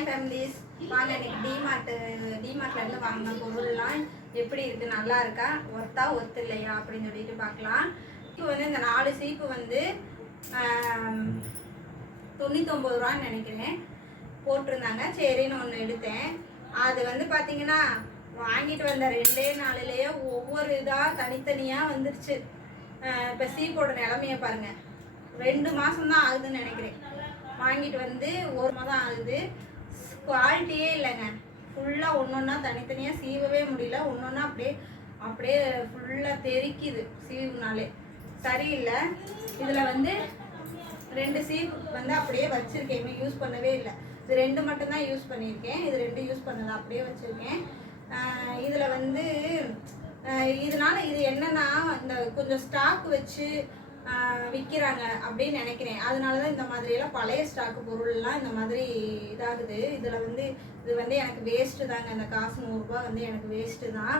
Hi families, வாங்க இன்னைக்கு டிமார்ட்லேருந்து வாங்கின பொருள்லாம் எப்படி இருக்குது, நல்லா இருக்கா, ஒர்த்தா ஒர்த்து இல்லையா அப்படின்னு சொல்லிட்டு பார்க்கலாம். இப்போ வந்து இந்த 4 சீப்பு வந்து 99 ரூபான்னு நினைக்கிறேன் போட்டிருந்தாங்க. சரின்னு ஒன்று எடுத்தேன். அது வந்து பார்த்தீங்கன்னா வாங்கிட்டு வந்த 2 நாளிலேயே ஒவ்வொரு இதாக தனித்தனியாக வந்துருச்சு. இப்போ சீப்போட நிலமையை பாருங்கள். 2 மாதம் தான் ஆகுதுன்னு நினைக்கிறேன். வாங்கிட்டு வந்து 1 மாதம் ஆகுது. குவாலிட்டியே இல்லைங்க. ஃபுல்லாக ஒன்றா தனித்தனியாக சீவவே முடியல. ஒன்றா அப்படியே ஃபுல்லாக தெறிக்குது சீவுனாலே. சரியில்லை. இதில் வந்து 2 சீப் வந்து அப்படியே வச்சுருக்கேன். இன்னும் யூஸ் பண்ணவே இல்லை. இது 2 மட்டும்தான் யூஸ் பண்ணியிருக்கேன். இது 2 யூஸ் பண்ணதை அப்படியே வச்சுருக்கேன். இதில் வந்து இதனால் இது என்னென்னா இந்த கொஞ்சம் ஸ்டாக் வச்சு விற்கிறாங்க அப்படின்னு நினைக்கிறேன். அதனால தான் இந்த மாதிரியெல்லாம் பழைய ஸ்டாக்கு பொருள்லாம் இந்த மாதிரி இதாகுது. இதில் வந்து இது வந்து எனக்கு வேஸ்ட்டு தாங்க. இந்த காசு 100 ரூபா வந்து எனக்கு வேஸ்ட்டு தான்.